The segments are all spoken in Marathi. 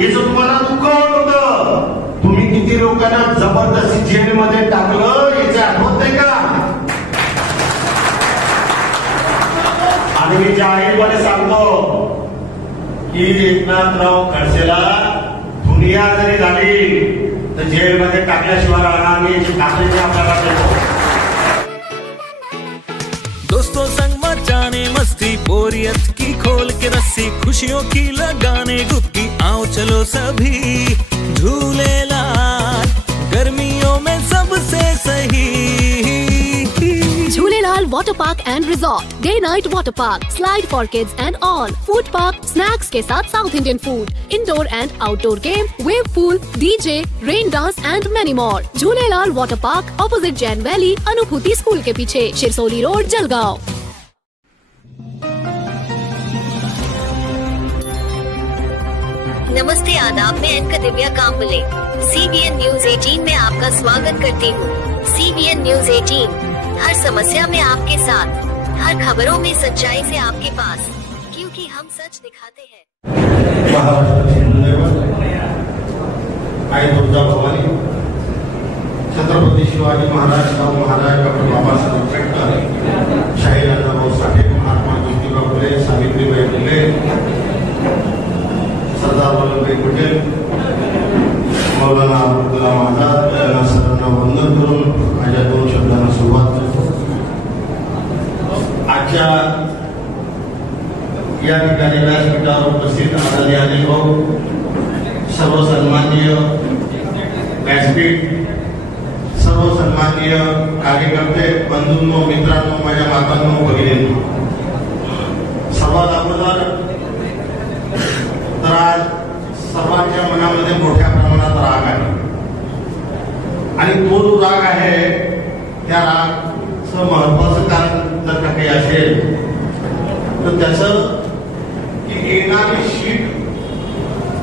याचं तुम्हाला दुःख होत होतं. तुम्ही किती लोकांना जबरदस्ती जेलमध्ये टाकलं याचं आठवत नाही का? आणि मी जाहीरपणे सांगतो की एकनाथराव खडसेला दुनिया जरी झाली तर जेलमध्ये टाकल्याशिवाय राहणार नाही याची खात्री मी आपल्याला देतो. दोस्तों संग मचाने मस्ती, बोरियत की खोल के रस्सी, खुशियों की लगाने डुबकी, आओ चलो सभी झूलेलाल, गर्मियों में सबसे सही. Jhulelal water park and resort, day night water park, slide for kids and all, food park, snacks के साथ south Indian food, indoor and outdoor game, wave pool, DJ, rain dance and many more. Jhulelal water park, opposite Jain valley, Anubhuti school के पीछे, शिरसोली रोड, जलगांव. नमस्ते, आदाब. मैं anchor Divya Kamble CBN news 18 में आपका स्वागत करती हूँ. CBN न्यूज 18 हर समस्या में आपके साथ, हर खबरों में सच्चाई से आपके पास, क्योंकि हम सच दिखाते हैं. छत्रपती शिवाजी महाराज, शाहू महाराज, डॉक्टर बाबासाहेब आंबेडकर, शाहीर राजाभाऊ साठे, महात्मा ज्योतिबा फुले, सावित्रीबाई फुले, सरदार वल्लभभाई पटेल, मौलाना अब्दुल कलाम आझाद यांना सर्वांना वंदन करून माझ्या 2 शब्दांना सुरुवात करतो. आजच्या या ठिकाणी व्यासपीठावर उपस्थित आदरणीय अनिल भाऊ, सर्व सन्माननीय व्यासपीठ, सर्व सन्माननीय कार्यकर्ते, बंधूंनो, मित्रांनो, माझ्या मातांनो, भगिनींनो, सर्वात अगोदर तर आज सर्वांच्या मनामध्ये मोठ्या प्रमाणात राग आहे आणि तो जो राग आहे त्या रागचं महत्वाचं कारण जर का काही असेल तर त्याचं की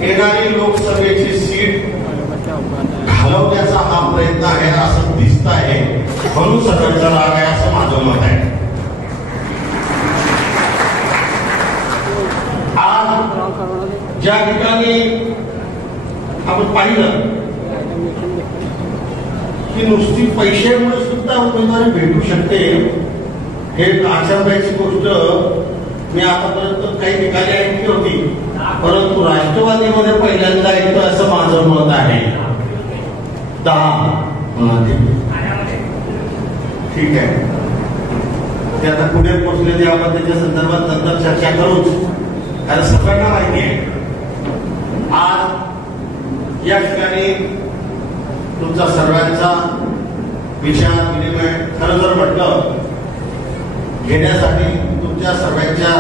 येणारी लोकसभेची सीट घालवण्याचा हा प्रयत्न आहे असं दिसत आहे, म्हणून सगळ्यांचा राग आहे असं माझं मत आहे. आज ज्या ठिकाणी आपण पाहिलं की नुसती पैशामुळे सुद्धा उमेदवारी भेटू शकते, हे आश्चर्याची गोष्ट मी आतापर्यंत काही ठिकाणी ऐकली होती, परंतु राष्ट्रवादीमध्ये पहिल्यांदा ऐकतो असं माझं मत आहे. 10 ठीक आहे, ते आता पुढे पोहोचले ते आपण त्याच्या संदर्भात नंतर चर्चा करूच, कारण सगळ्यांना माहिती आहे. आज या ठिकाणी तुमचा सर्वांचा विचार विनिमय खरं जर म्हटलं घेण्यासाठी तुमच्या सर्वांच्या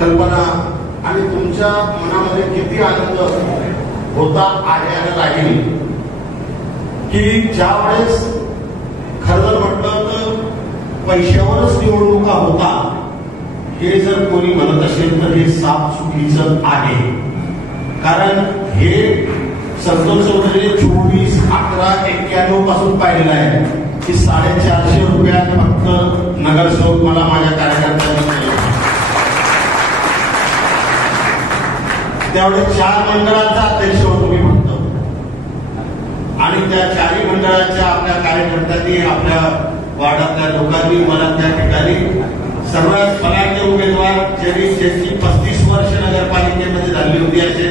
कल्पना आणि तुमच्या मनामध्ये किती आनंद होता आहे आणि राहील की ज्यावेळेस खरं जर म्हटलं तर पैशावरच निवडणुका होता हे जर कोणी म्हणत असेल तर हे साफ चुकीचं आहे. कारण हे संतोष चौधरी 24/11/91 पासून पाहिलेलं आहे की 450 रुपयात फक्त नगरसेवक मला माझ्या कार्यकर्त्यांनी केले. त्यावेळेस 4 मंडळाचा अध्यक्ष होतो मी फक्त, आणि त्या 4 मंडळाच्या आपल्या कार्यकर्त्यांनी, आपल्या वार्डातल्या लोकांनी मला त्या ठिकाणी सर्वात फलाटे उमेदवार ज्यांची 35 वर्ष नगरपालिकेमध्ये झाली होती असे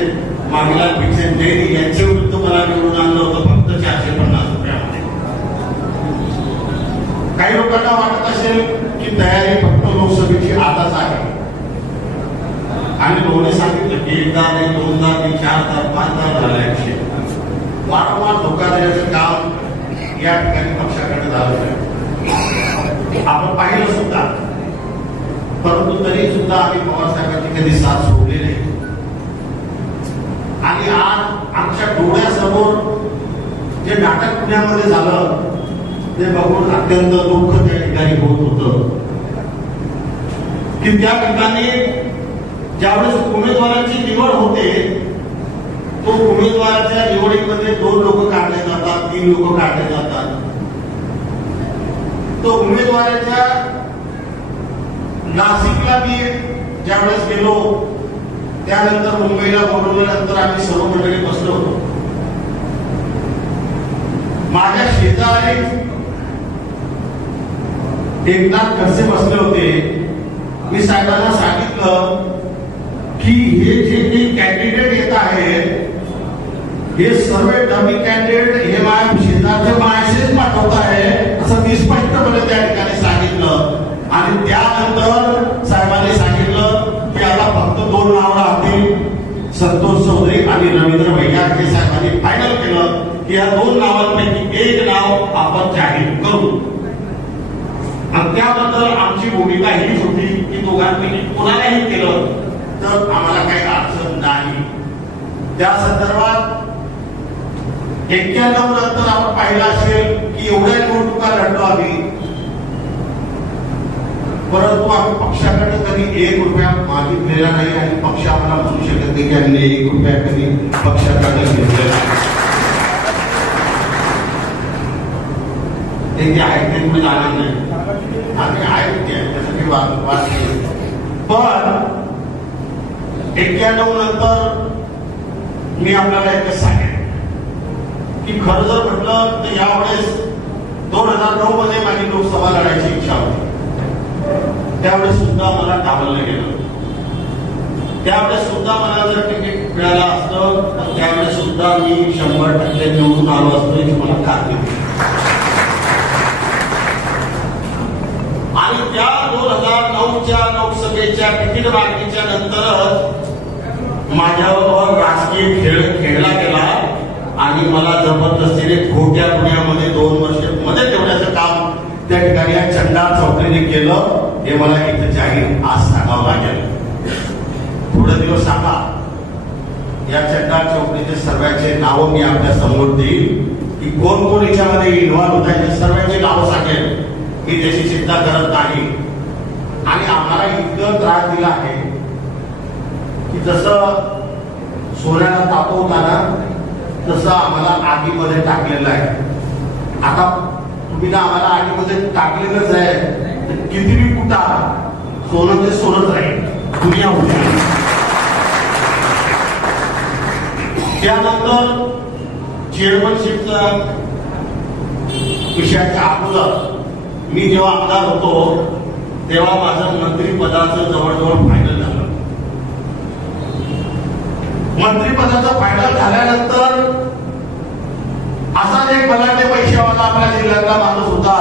मागलाल भिक्षेन जैन यांच्या विरुद्ध मला निवडून आणलं होतं फक्त 450 रुपयामध्ये. काही लोकांना वाटत असेल की तयारी फक्त लोकसभेची आताच आहे, आणि लोकांनी सांगितलं की 1दा नाही 2दा नाही 4दा 5दा झाला. वारंवार धोका देण्याचं काम या ठिकाणी पक्षाकडे झालं आहे, आपण पाहिलं सुद्धा, परंतु तरी सुद्धा आम्ही पवार साहेबांची कधी साथ सोडली नाही. आणि आज आमच्या डोळ्यासमोर जे नाटक पुण्यामध्ये झालं ते बघून अत्यंत दुःख त्या ठिकाणी होत होतं की त्या ठिकाणी ज्यावेळेस उमेदवारांची निवड होते तो उमेदवाराच्या निवडीमध्ये 2 लोक काढले जातात, 3 लोक काढले जातात. तो उमेदवाराच्या नाशिकला मी ज्यावेळेस गेलो त्यानंतर मुंबईला बोलवल्यानंतर आम्ही सर्व मंडळी बसलो होतो. माझ्या शेजारी एकनाथ खडसे बसले होते. मी साहेबांना सांगितलं की हे जे काही कॅन्डिडेट येत आहेत हे सर्व डमी कॅन्डिडेट हे माझ्या शेजारचे माझेच पाठवत आहे असं मी स्पष्टपणे त्या ठिकाणी सांगितलं. आणि त्यानंतर साहेबांनी सांगितलं की आता फक्त 2 नाव राहतील, संतोष चौधरी आणि रवींद्र भैया. हे साहेबांनी फायनल केलं की या 2 नावांपैकी एक नाव आपण जाहीर करू. आणि त्याबद्दल आमची भूमिका हीच होती की दोघांपैकी कोणालाही केलं तर आम्हाला काही अडचण नाही. त्या संदर्भात 91 नंतर आपण पाहिलं असेल की एवढ्या निवडणुका लढलो आम्ही, परंतु आम्ही पक्षाकडे कधी 1 रुपया मागितलेला नाही आणि पक्ष आम्हाला म्हणू शकत नाही की आम्ही 1 रुपया कधी पक्षाकडे घेतलेला ते आहेत ते तुम्ही जाणार नाही. आम्ही आहेत त्याचा काही वाद नाही. पण 91 नंतर मी आपल्याला एकच सांगेन की खरं जर म्हटलं तर यावेळेस 2009 मध्ये माझी लोकसभा लढायची इच्छा होती. त्यावेळेस सुद्धा मला डावललं गेलं. त्यावेळेस सुद्धा मला जर तिकीट मिळालं असतं तर त्यावेळेस सुद्धा मी 100% निवडून आलो असतो याची मला खात्री होती. आणि त्या 2009च्या लोकसभेच्या तिकीट मागणीच्या नंतर माझ्यावर राजकीय खेळ खेळला गेला आणि मला जबरदस्तीने खोट्या पुण्यामध्ये 2 वर्ष मध्ये ठेवण्याचं काम त्या ठिकाणी या चंडाळ चौकरीने केलं. हे मला इथं जाहीर आज सांगावं लागेल. थोडे दिवस सांगा या चंडाळ चौकरीचे सर्वांचे नाव मी आपल्या समोर देईल की कोण कोण याच्यामध्ये इन्व्हॉल्व होत आहे. सर्वांचे नाव सांगेल. मी त्याची चिंता करत नाही. आणि आम्हाला इतकं त्रास दिला आहे की जसं सोन्याला तापवताना तसं आम्हाला आगीमध्ये टाकलेलं आहे. आता तुम्ही ना आम्हाला आगीमध्ये टाकलेलंच आहे. किती बी कुठा सोनं ते सोनच राहील. दुनिया होती. त्यानंतर चेअरमनशिपचा विषयाच्या अगोदर मी जेव्हा आमदार होतो तेव्हा माझं मंत्रिपदाचं जवळजवळ फायनल झालं. मंत्रिपदाचं फायनल झाल्यानंतर असाच एक बलाढ्य पैशावाला आपल्या जिल्ह्यातला माणूस होता.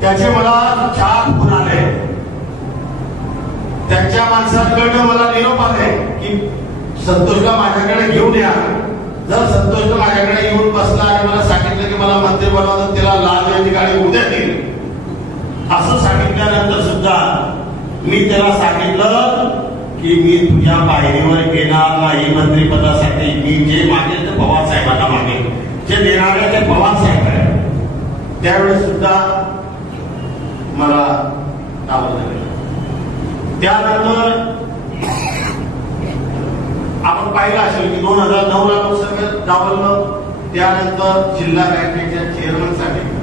त्याचे मला 4 फोन आले. त्यांच्या माणसांकडनं मला निरोप आले की संतोषला माझ्याकडे घेऊन या. जर संतोष माझ्याकडे येऊन बसला आणि मला सांगितलं की मला मंत्री बनवलं त्याला लाल याची गाडी उद्या देईल असं सांगितल्यानंतर सुद्धा मी त्याला सांगितलं की मी तुझ्या पायरीवर येणार नाही. मंत्रिपदासाठी मी जे मागेल ते पवार साहेबांना मागेल. जे देणार आहे ते पवार साहेब आहे. त्यावेळेस सुद्धा मला डावललं गेलं. त्यानंतर आपण पाहिलं असेल की 2009 ला लोकसभेत डावललं. त्यानंतर जिल्हा बँकेच्या चेअरमनसाठी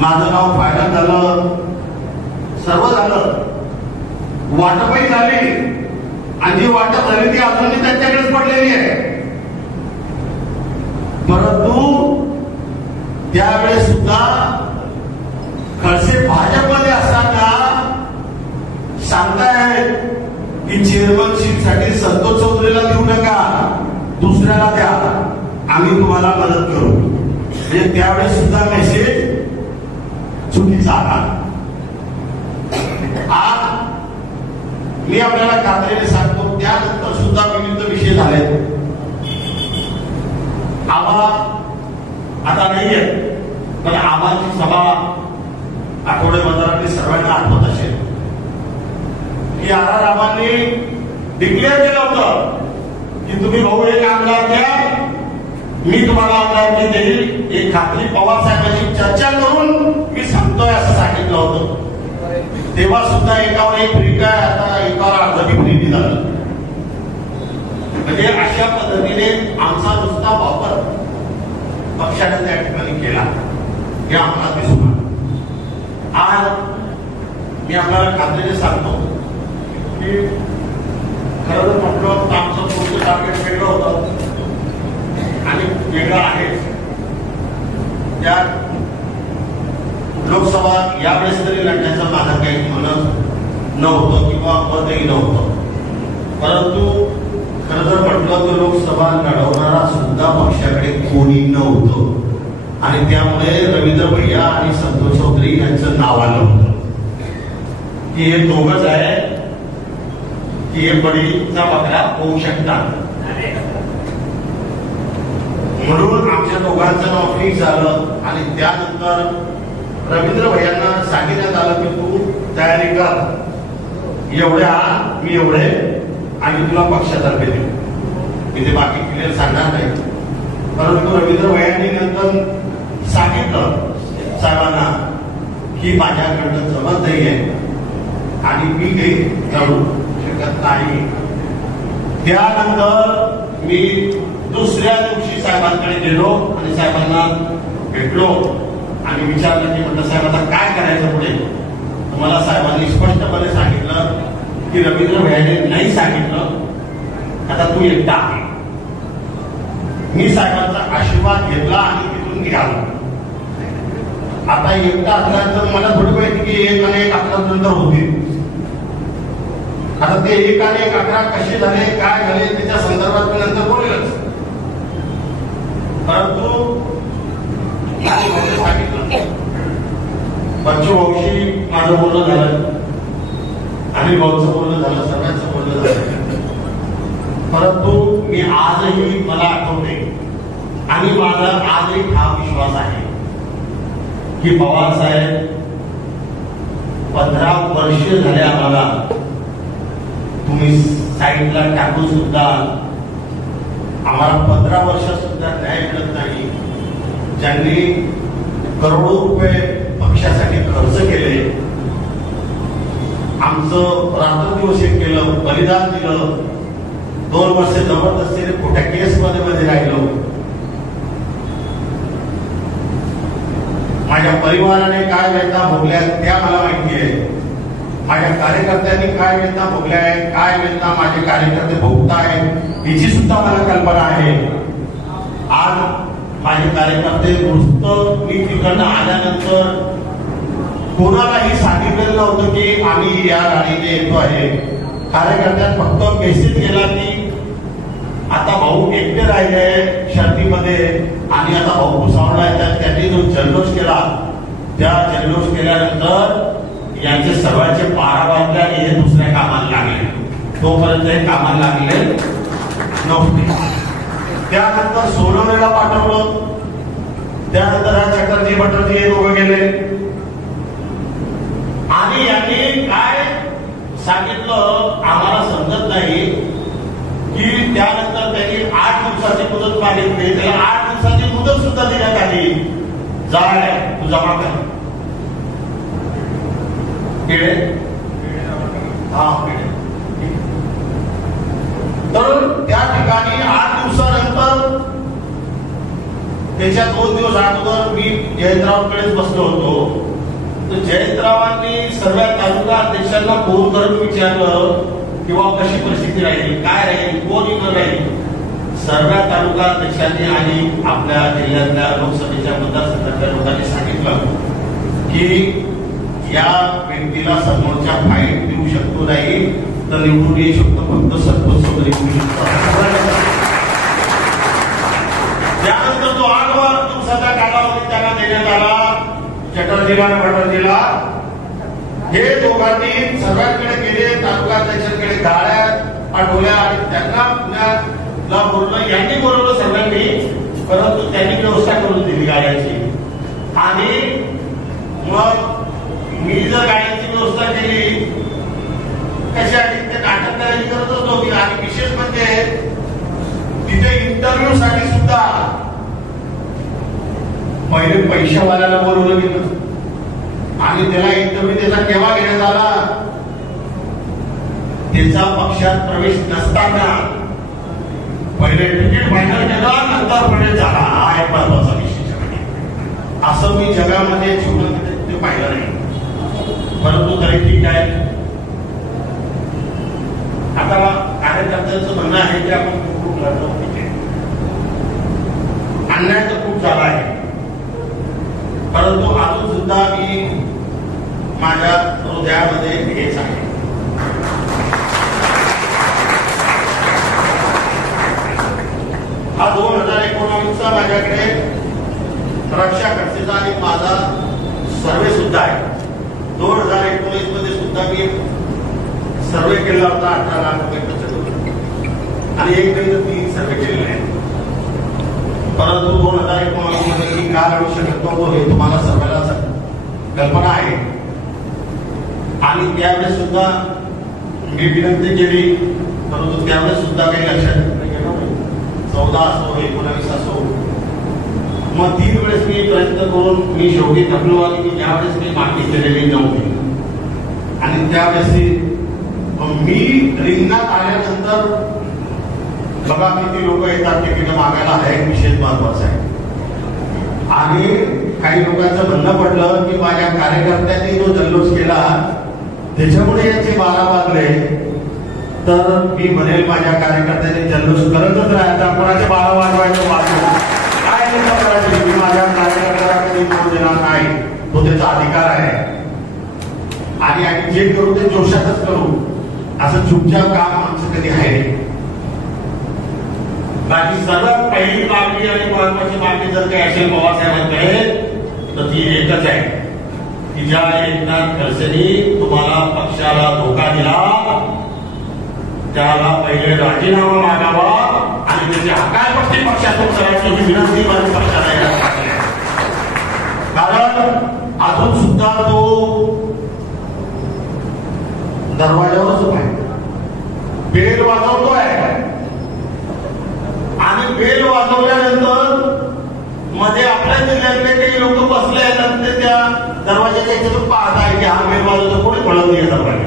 माझं नाव फायनल झालं. सर्व झालं. वाटपही झाली आणि जी वाटप झाली ती अजूनही त्यांच्याकडेच पडलेली आहे. परंतु त्यावेळेस सुद्धा खडसे भाजपमध्ये असताना सांगतायत की चेअरमनशिपसाठी संतोष चौधरीला देऊ नका, दुसऱ्याला द्या, आम्ही तुम्हाला मदत करू. म्हणजे त्यावेळेस सुद्धा मेसेज चुकीचा आला. आज मी आपल्याला खात्रीने सांगतो त्यानंतर सुद्धा विविध विषय झाले. आबा आता नाहीये पण आबाची सभा आठवडे बाजारातली सर्वांना आठवत असेल की आबांनी डिक्लेअर केलं होतं की तुम्ही भाऊ एक आमदार द्या, मी तुम्हाला आमदारकी देईल. एक खात्री पवार साहेबांची चर्चा करून मी सांगतोय असं सांगितलं होतं. तेव्हा सुद्धा एकावर एक फ्री काय आता एकावर अर्धी फ्री झालं. म्हणजे अशा पद्धतीने आमचा नुसता वापर पक्षाने त्या ठिकाणी केला हे आम्हाला दिसून आलं. आज मी आपल्याला खात्रीने सांगतो की त्या लोकसभा यावेळेस तरी लढण्याचं माझं काही म्हणत नव्हतं किंवा मतही नव्हतं. परंतु खरं जर म्हटलं तर लोकसभा लढवणारा सुद्धा पक्षाकडे कोणी नव्हतं आणि त्यामुळे रवींद्र भैया आणि संतोष चौधरी यांचं नाव आलं होतं की हे दोघंच आहे की हे बळीचा बकरा होऊ शकतात. म्हणून आमच्या दोघांचं नाव फिक्स झालं आणि त्यानंतर रवींद्र भैयांना सांगितण्यात आलं की तू तयारी कर, एवढे आ मी एवढे आणि तुला पक्षातर्फे देऊ. मी ते बाकी क्लिअर सांगणार नाही. परंतु रवींद्र भैयांनी नंतर सांगितलं साहेबांना की माझ्याकडनं जमत नाहीये आणि मी काही लढू शकत नाही. त्यानंतर मी दुसऱ्या दिवशी साहेबांकडे गेलो आणि साहेबांना भेटलो आणि विचारलं की म्हटलं साहेब आता काय करायचं पुढे. तुम्हाला साहेबांनी स्पष्टपणे सांगितलं की रवींद्र भैयाने नाही सांगितलं आता तू एकटा आहे. मी साहेबांचा आशीर्वाद घेतला आणि तिथून निघालो. आता एकटा असल्यानंतर मला थोडी माहिती की 1 आणि 1 11 नंतर होतील. आता ते 1 आणि 1 11 कसे झाले काय झाले त्याच्या संदर्भात मी नंतर बोलेलच. परंतु सांगितलं बच्चू भाऊशी माझं बोलणं झालं आणि भाऊचं बोलणं झालं, सगळ्यांचं बोलणं झालं. परंतु मी आजही मला आठवते आणि माझा आजही हा विश्वास आहे की पवार साहेब 15 वर्ष झाले आम्हाला तुम्ही साईडला टाकून सुद्धा आम्हाला 15 वर्ष सुद्धा न्याय मिळत नाही. ज्यांनी करोडो रुपये पक्षासाठी खर्च केले, आमचं रात्रदिवस एक केलं, बलिदान दिलं, 2 वर्ष जबरदस्तीने खोट्या केस मध्ये राहिलो. माझ्या परिवाराने काय वेदना भोगल्या त्या मला माहिती आहे. माझ्या कार्यकर्त्यांनी काय वेदना भोगल्या आहेत, काय वेदना माझे कार्यकर्ते भोगतायत याची सुद्धा मला कल्पना आहे. आज माझे कार्यकर्ते नुसतं मी तिकडनं आल्यानंतर कोणालाही सांगितलेलं नव्हतं की आम्ही या गाडीने येतो आहे. कार्यकर्त्यात फक्त मेसेज केला की आता भाऊ एकटे राहिले शर्तीमध्ये आणि आता भाऊ भुसावळला येतात. त्यांनी जो जल्लोष केला त्या जल्लोष केल्यानंतर यांचे सर्वांचे 12 वाजले आणि हे दुसऱ्या कामाला लागले. तोपर्यंत हे कामाला लागले नव्हते. त्यानंतर सोनवणेला पाठवलं. त्यानंतर हा चक्रजी भटजी हे दोघं गेले आणि यांनी काय सांगितलं आम्हाला समजत नाही की त्यानंतर त्यांनी 8 दिवसाची मुदत मागितली. त्याला 8 दिवसाची मुदत सुद्धा देण्यात आली. जाय तू जमा कर. तर त्या ठिकाणी 8 दिवसानंतर त्याच्या 2 दिवस अगोदर मी जयंतरावांकडेच बसलो होतो. तर जयंतरावांनी सर्व तालुका अध्यक्षांना फोन करून विचारलं किंवा कशी परिस्थिती राहील, काय राहील, कोण इकडे राहील. सर्व तालुका अध्यक्षांनी आणि आपल्या जिल्ह्यातल्या लोकसभेच्या मतदारसंघातल्या लोकांनी सांगितलं की या व्यक्तीला समोरच्या फाईट देऊ शकतो नाही तर निवडून येऊ शकतो फक्त संतोष चौधरी देऊ शकतो. त्यानंतर तो 8 दिवसाचा कालावधी त्यांना देण्यात आला चटर्जीला आणि भटर्जीला. हे दोघांनी सर्वांकडे गेले, तालुका अध्यक्षांकडे गाड्या पाठवल्या आणि त्यांना पुण्याला बोलवलं. यांनी बोलवलं सर्वांनी, परंतु त्यांनी व्यवस्था करून दिली गाड्याची. आणि मग मी जर गाड्यांची व्यवस्था केली कशासाठी ते नाटक करायची गरजच नव्हती. आणि विशेष म्हणजे तिथे इंटरव्ह्यू साठी सुद्धा पहिले पैशावाल्याला बोलवलं गेलं आणि त्याला इंटरव्ह्यू त्याचा केव्हा घेण्यात आला, त्याचा पक्षात प्रवेश नसताना पहिले तिकीट फायनल केलं नंतर प्रवेश झाला. हा एक महत्वाचा विषय. असं मी जगामध्ये जीवनामध्ये ते पाहिलं नाही. परंतु तरी ठीक आहे. आता कार्यकर्त्यांचं म्हणणं आहे की आपण खूप लढलो, ठीक आहे, अन्याय तर खूप झाला आहे. परंतु अजून सुद्धा मी माझ्या हृदयामध्ये हेच आहे. हा 2019चा माझ्याकडे रक्षा खडसेचा आणि माझा सर्वे सुद्धा आहे. 2019 मध्ये सुद्धा मी सर्वे केला होता 18 लाख रुपये खर्च करून आणि एक नाही तर 3 सर्वे केलेले आहेत. परंतु 2019 मध्ये मी का लढू शकत नव्हतो हे तुम्हाला सर्वांना कल्पना आहे. आणि त्यावेळेस सुद्धा मी विनंती केली, परंतु त्यावेळेस सुद्धा काही लक्षात 14 असो 19 असो, मग 3 वेळेस मी प्रयत्न करून मी शेवटी थकलो आणि मी ज्यावेळेस मी मागणी केलेली नव्हती. आणि त्यावेळेस मी रिंगणात आल्यानंतर बघा किती लोक येतात तिकीट मागायला, हा एक विशेष महत्वाचा आहे. आणि काही लोकांचं म्हणणं पडलं की माझ्या कार्यकर्त्यांनी जो जल्लोष केला त्याच्यामुळे याचे 12 वाजले, तर मी म्हणेल माझ्या कार्यकर्त्यांनी जल्लोष करतच राहायचा, कोणाचे 12 वाजवायचं वाजवू काय करायचं. मी माझ्या कार्यकर्त्याला कधी जोर देणार नाही, तो त्याचा अधिकार आहे. आणि आम्ही जे करू ते जोशातच करू, असं चुपचाप काम आमचं कधी आहे. बाकी सर्वात पहिली मागणी आणि महत्वाची मागणी जर काही असेल पवारसाहेबांकडे तर ती एकच आहे की ज्या एकनाथ खडसेंनी तुम्हाला पक्षाला धोका दिला त्याला पहिले राजीनामा मागावा आणि त्याची हकालपट्टी पक्षातून करायची ही विनंती माझी पक्षाला. कारण अजून सुद्धा तो दरवाजावरच उभा आहे, बेल वाजवतोय. आणि बेल वाजवल्यानंतर मध्ये आपल्या जिल्ह्यातले काही लोक बसले आहेत आणि ते त्या दरवाजाच्या इथे पाहत आहे की हा बेल वाजवतो, कोणी पळत नाही दरवाजा.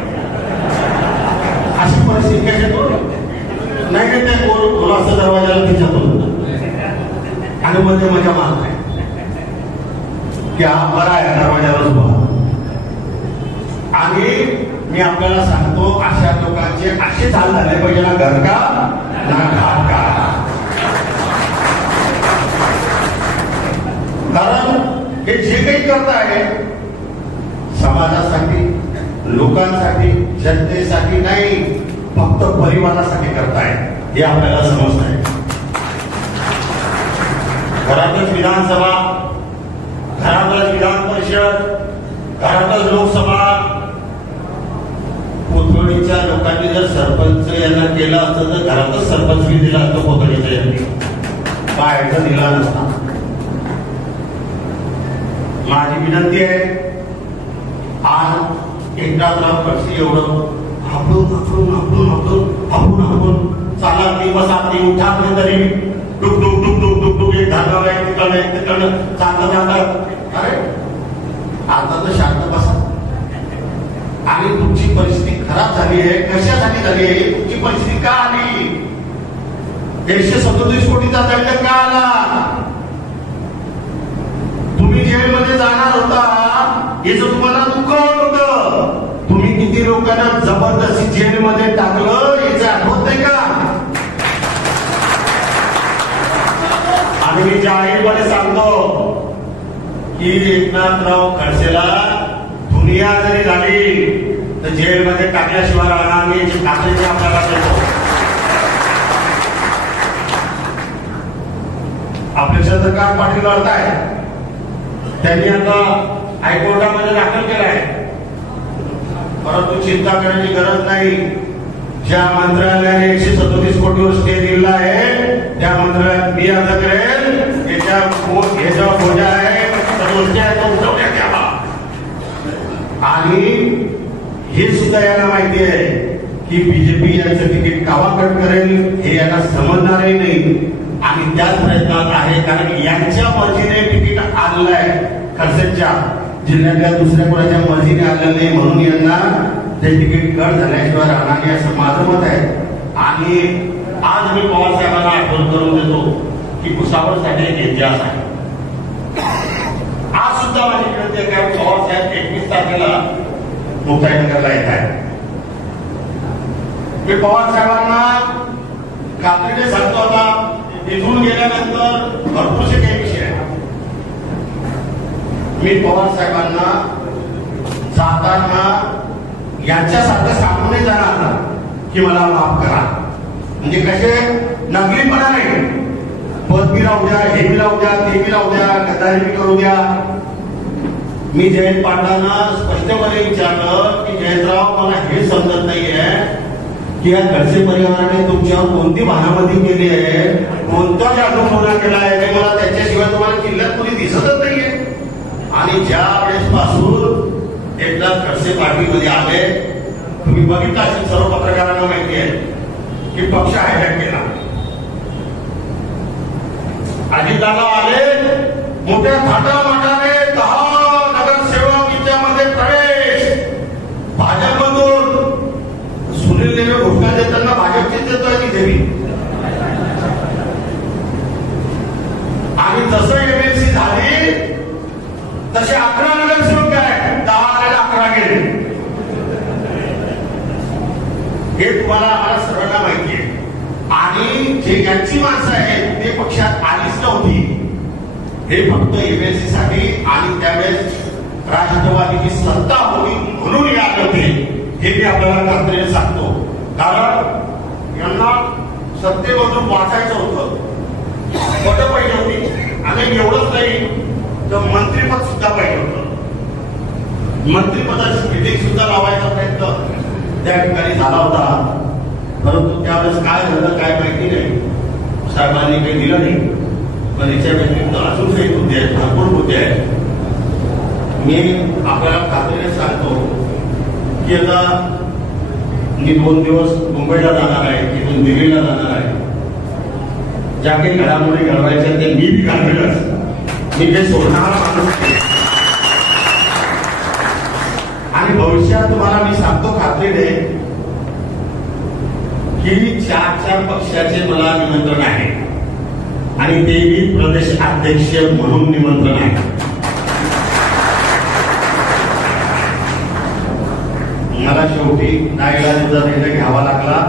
अशी परिस्थिती कशी नाही ते बोल असं दरवाजाला तिच्यातून आणि मध्ये मजा मारत आहे की हा बरा आहे दरवाजाला उभा. आणि मी आपल्याला सांगतो अशा लोकांचे असे हाल झाले पाहिजे ना, घर का ना घाट का. कारण हे जे काही करताय समाजासाठी, लोकांसाठी, जनतेसाठी नाही, फक्त परिवारासाठी करताय हे आपल्याला समजत आहे. घरातच विधानसभा, घरातच विधान परिषद, घरातच लोकसभा. कोथरूडच्या लोकांनी जर सरपंच यांना केलं असतं तर घरातच सरपंच मी दिला असतो कोथरूडच्या यांनी, बाहेरचा दिला नसता. माझी विनंती आहे, आज एकनाथराव खडसे एवढं आपण चाला ती बसात ती उठात नाही तरी डुक डुक डुक डुक डुक डुक एक धागा एक तिकडनं चालतं चालतं. अरे आता तर शांत बसा. आणि तुमची परिस्थिती खराब झाली आहे, कशासाठी झाली आहे, तुमची परिस्थिती का आली, 137 कोटीचा दंड का आला, तुम्ही जेलमध्ये जाणार होता याच तुम्हाला दुःख होत होतं, तुम्ही किती लोकांना जबरदस्ती जेलमध्ये टाकलं याचे आठवत नाही का. आणि मी जाहीरपणे सांगतो की एकनाथराव खडसेला दुनिया जरी झाली तर जेलमध्ये टाकल्याशिवाय राहणार नाही याची खात्री आपल्याला देतो. आपले चंद्रकांत पाटील लढताय, त्यांनी आता हायकोर्टामध्ये दाखल केलाय. परंतु चिंता करण्याची गरज नाही. ज्या मंत्रालयाने 137 कोटीवर स्टे दिला आहे त्या मंत्रालयात मी अर्ज करेल, याच्या बोजा आहे तो उठवण्यात यावा. आणि हे सुद्धा यांना माहिती आहे की बीजेपी यांचं तिकीट कावा कट करेल हे यांना समजणारही नाही. आणि त्याच प्रयत्नात आहे, कारण यांच्या मर्जीने तिकीट आलेलं आहे. खडसेंच्या जिल्ह्यातल्या दुसऱ्या कोणाच्या मर्जीने आलेलं नाही, म्हणून यांना ते तिकीट कट झाल्याशिवाय राहणार नाही असं माझं मत आहे. आणि आज मी पवार साहेबांना आठवण करून देतो की भुसावळसाठी एक इतिहास आहे. आज सुद्धा माझी विनंती आहे कारण पवार साहेब 21 तारखेला मुक्ताईनगरला येत आहे. मी पवार साहेबांना खात्रीने सांगतो, आता इथून गेल्यानंतर भरपूरसे काही विषय आहेत. मी पवार साहेबांना जाताना यांच्यासारखं सांगून नाही जाणार ना की मला माफ करा. म्हणजे कसे नकलीपणा नाही, पद बी राहू द्या, हे बी राहू द्या, ते बी राहू द्या, गद्दारी बी करू द्या. मी जयंत पाटलांना स्पष्टपणे विचारलं की जयंतराव, मला हे समजत नाहीये की या खडसे परिवाराने तुमच्यावर कोणती भानामती केली आहे, कोणता जादूटोणा केला आहे, ते मला त्याच्याशिवाय तुम्हाला जिल्ह्यात कोणी दिसतच नाहीये. आणि ज्या वेळेस पासून एकदा खडसे पार्टीमध्ये आले, तुम्ही बघितलं असेल, सर्व पत्रकारांना माहिती आहे की पक्ष हायजॅक केला. अजितदादा आले, मोठ्या थाटामाटाने 10 नगरसेवक यांच्यामध्ये प्रवेश. भाजपमधून सुनील देवे घोषणा देताना भाजपचीच देतोय तिथे मी. आणि जसं एमएलसी झाली तसे 11 नगरसेवक आहे, 10 आले 11 गेले. हे तुम्हाला आम्हाला सर्वांना माहिती आहे. आणि जे यांची माणसं आहेत ते पक्षात आलीच नव्हती, हे फक्त एमएलसी साठी आणि त्यावेळेस राष्ट्रवादीची सत्ता होती म्हणून या होते. हे मी आपल्याला खात्रीने सांगतो, कारण यांना सत्तेमधून वाचायचं होतं, पदं पाहिजे होती. आणि एवढंच नाही तर मंत्रीपद सुद्धा पाहिजे होतं. मंत्रिपदाची मिटिंग सुद्धा लावायचा प्रयत्न त्या ठिकाणी झाला होता, परंतु त्यावेळेस काय झालं काय माहिती नाही, साहेबांनी काही दिलं नाही. पण याच्या व्यतिरिक्त अजून काही मुद्दे आहेत, भरपूर मुद्दे आहेत. मी आपल्याला खात्रीने सांगतो की आता मी 2 दिवस मुंबईला जाणार आहे, तिथून दिल्लीला जाणार आहे. ज्या काही घडामोडी घडवायच्या ते मी बी घडवेलच. मी काही सोडणार माणूस नाही. आणि भविष्यात तुम्हाला मी सांगतो खात्रीने की 4 पक्षाचे मला निमंत्रण आहे आणि ते मी प्रदेश अध्यक्ष म्हणून निमंत्रण आहे. मला शेवटी नाईलाजाचा निर्णय घ्यावा लागला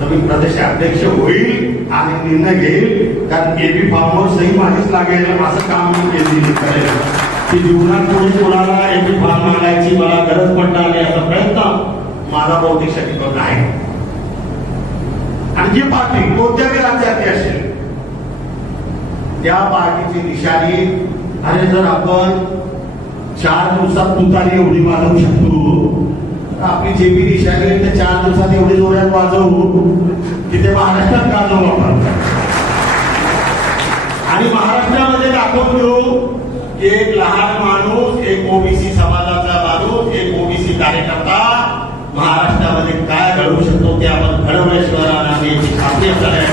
तर मी प्रदेश अध्यक्ष होईल आणि निर्णय घेईल, कारण एबी फॉर्मवर सही माझीच लागेल असं काम मी केलेली करेल की जीवनात कोणी कोणाला एबी फॉर्म मागायची मला गरज पडणार नाही असा प्रयत्न माझा बौद्धिक शक्तीवर आहे. आणि जी पार्टी कोणत्याही राज्यातली असेल त्या पार्टीची निशाणी, आणि जर आपण 4 दिवसात तुतारी एवढी वाजवू शकतो, आपली जे बी निशाणी आहे ते 4 दिवसात एवढी जोरात वाजवू की ते महाराष्ट्रात गाजवू आपण. आणि महाराष्ट्रामध्ये दाखवून देऊ एक लहान माणूस, एक ओबीसी समाजाचा माणूस, एक ओबीसी कार्यकर्ता महाराष्ट्रामध्ये काय घडवू शकतो ते आपण घडवल्याशिवाय आम्ही खात्री आहे.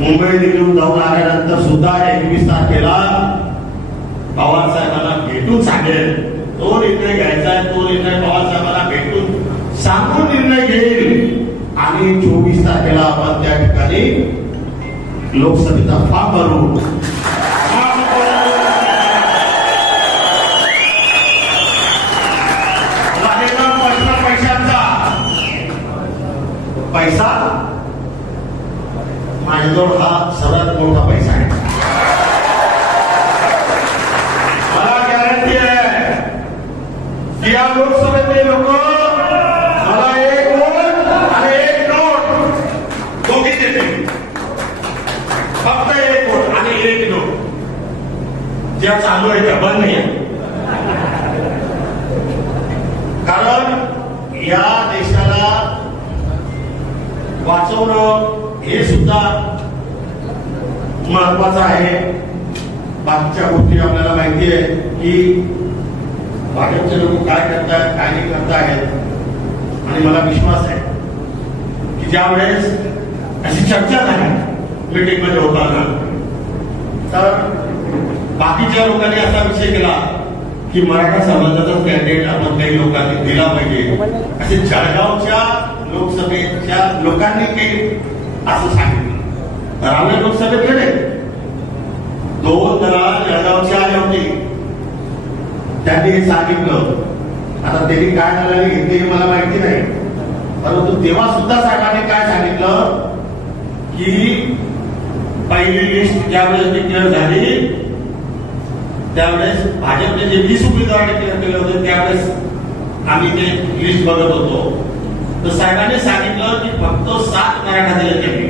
मुंबई दिल्लीहून जाऊन आल्यानंतर सुद्धा 21 तारखेला पवार साहेबांना भेटून सांगेल, तो निर्णय घ्यायचा आहे, तो निर्णय पवार साहेबांना भेटून सांगून निर्णय घेईल. आणि 24 तारखेला आपण त्या ठिकाणी लोकसभेचा फॉर्म भरू. पैसा माझ्याजवळ हा सर्वात मोठा पैसा आहे. मला गॅरंटी आहे की या लोकसभेतले लोक मला 1 वोट आणि 1 नोट दोघी देतील. फक्त 1 वोट आणि 1 नोट. ज्या चालू आहे त्या बंद नाही. कारण या देशाला वाचवणं हे सुद्धा महत्वाचं आहे. बाकीच्या गोष्टी आपल्याला माहिती आहे की भाजपचे लोक काय करतायत काय नाही करतायत. आणि मला विश्वास आहे की ज्या वेळेस अशी चर्चा झाली मीटिंग मध्ये होताना, तर बाकीच्या लोकांनी असा विषय केला की मराठा समाजाचाच कॅन्डिडेट आपण काही लोकांनी दिला पाहिजे. असे जळगावच्या लोकसभेच्या लोकांनी काही असं सांगितलं. रावणे लोकसभेत गेले, 2 दलाल जळगावचे आले होते, त्यांनी हे सांगितलं. आता त्यांनी काय झालं घेतले हे मला माहिती नाही, परंतु तेव्हा सुद्धा साहेबांनी काय सांगितलं की पहिली लिस्ट ज्यावेळेस डिक्लेअर झाली त्यावेळेस भाजपने जे 20 उमेदवार डिक्लेअर केले होते त्यावेळेस आम्ही ते लिस्ट बघत होतो. तर साहेबांनी सांगितलं की फक्त 7 मराठा दिले त्यांनी,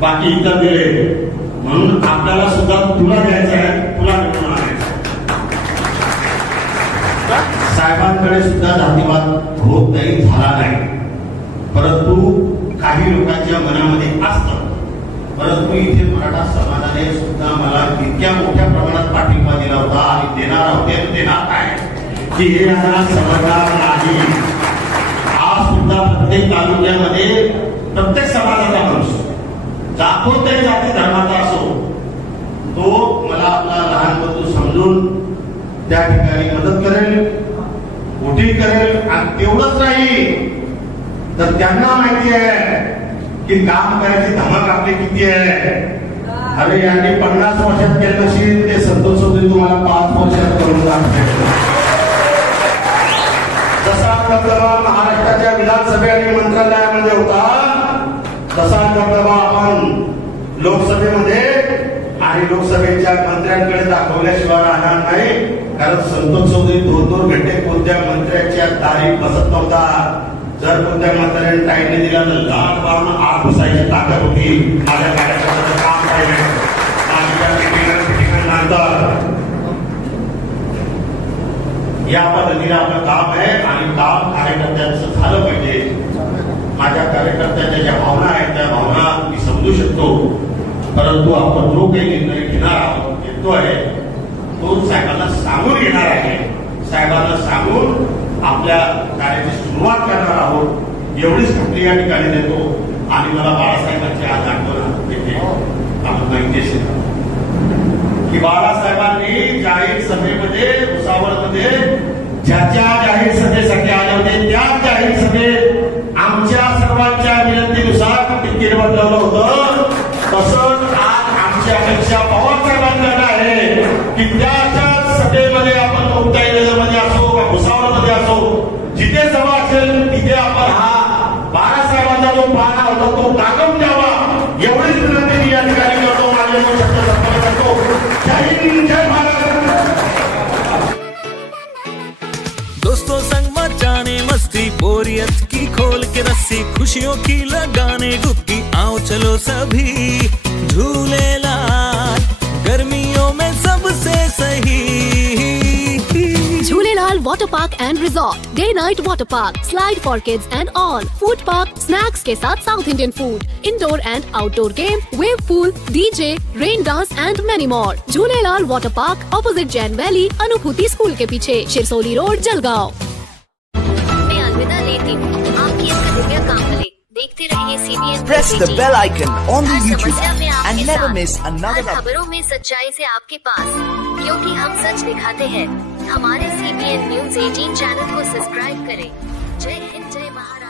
बाकी इतर दिले. म्हणून आपल्याला सुद्धा तुला द्यायचं आहे, तुला निवडून आणायचं. साहेबांकडे सुद्धा जातीवाद होत नाही, झाला नाही, परंतु काही लोकांच्या मनामध्ये असतं. परंतु इथे मराठा समाजाने सुद्धा मला इतक्या मोठ्या प्रमाणात पाठिंबा दिला होता आणि देणार होते. देणार काय की हे समजणार नाही. आज सुद्धा प्रत्येक तालुक्यामध्ये प्रत्येक समाजाचा माणूस जातो ते जाती धर्माचा असो, तो मला आपला लहान बंधू समजून त्या ठिकाणी मदत करेल, वोटिंग करेल. आणि तेवढंच नाही तर त्यांना माहिती आहे की काम करायची धमक आपली किती आहे. अरे यांनी 50 वर्षात केलं नसेल ते संतोष चौधरी तुम्हाला 5 वर्षात करून दाखवेल. जसा दबदबा महाराष्ट्राच्या विधानसभे आणि मंत्रालयामध्ये होता तसा दबदबा आपण लोकसभेमध्ये आणि लोकसभेच्या मंत्र्यांकडे दाखवल्याशिवाय राहणार नाही. कारण संतोष चौधरी 2-2 घंटे कोणत्या मंत्र्याच्या दारी बसत नव्हता. जर कोणत्या मंत्र्याने टाइम नाही दिला तर लाट मारून आत बसायची ताकद होती. माझ्या कार्यकर्त्याचं काम काय नंतर या पद्धतीने आपलं काम आहे आणि काम कार्यकर्त्यांचं झालं पाहिजे. माझ्या कार्यकर्त्यांच्या ज्या भावना आहेत त्या भावना मी समजू शकतो, परंतु आपण जो काही निर्णय घेणार आहोत घेतोय तो साहेबांना सांगून घेणार आहे. साहेबांना सांगून आपल्या कार्याची सुरुवात करणार आहोत एवढीच खात्री या ठिकाणी देतो. आणि मला बाळासाहेबांची आज आठवण येते. आपण माहिती असेल की बाळासाहेबांनी जाहीर सभेमध्ये भुसावळमध्ये ज्याच्या जाहीर सभेसाठी आले होते त्या जाहीर सभेत आमच्या सर्वांच्या विनंतीनुसार तिकीट बदलवलं होतं. तसंच आज आमची अपेक्षा पवार साहेबांकडे आहे की त्याच्या सभेमध्ये आपण कोणत्याही नगरमध्ये असो किंवा भुसावळमध्ये असो जिथे सभा असेल तिथे आपण हा बाळासाहेबांचा जो पाहणा होता तो कागद द्यावा एवढीच विनंती मी या ठिकाणी करतो. माझे शब्द संपन्न करतो. जय हिंद, जय भारत. दोस्तों संग मचाने मस्ती, बोरियत की खोल के रस्सी, खुशियों की लगाने डुबकी, आओ चलो सभी झूले लाल, गर्मियों में सबसे सही. Jhuleलाल Water Park and Resort, Day Night Water Park, Slide for Kids and all, Food Park, Snacks के साथ South Indian food, Indoor and Outdoor game, Wave pool, DJ, Rain dance and many more. Jhuleलाल Water Park, opposite Jain Valley, अनुभूति स्कूल के पीछे, शिरसोली रोड, जलगांव. मैं अलविदा लेती हूँ. आपकी इसका दिव्य कामले देखते रहिए CBN. Press the bell icon on the her YouTube समस्या में and आपके never साथ. miss another हर खबरों में सच्चाई से आपके पास, क्योंकि हम सच दिखाते हैं. हमारे CBN News 18 चैनल को सब्सक्राइब करें. जय हिंद, जय महाराष्ट्र.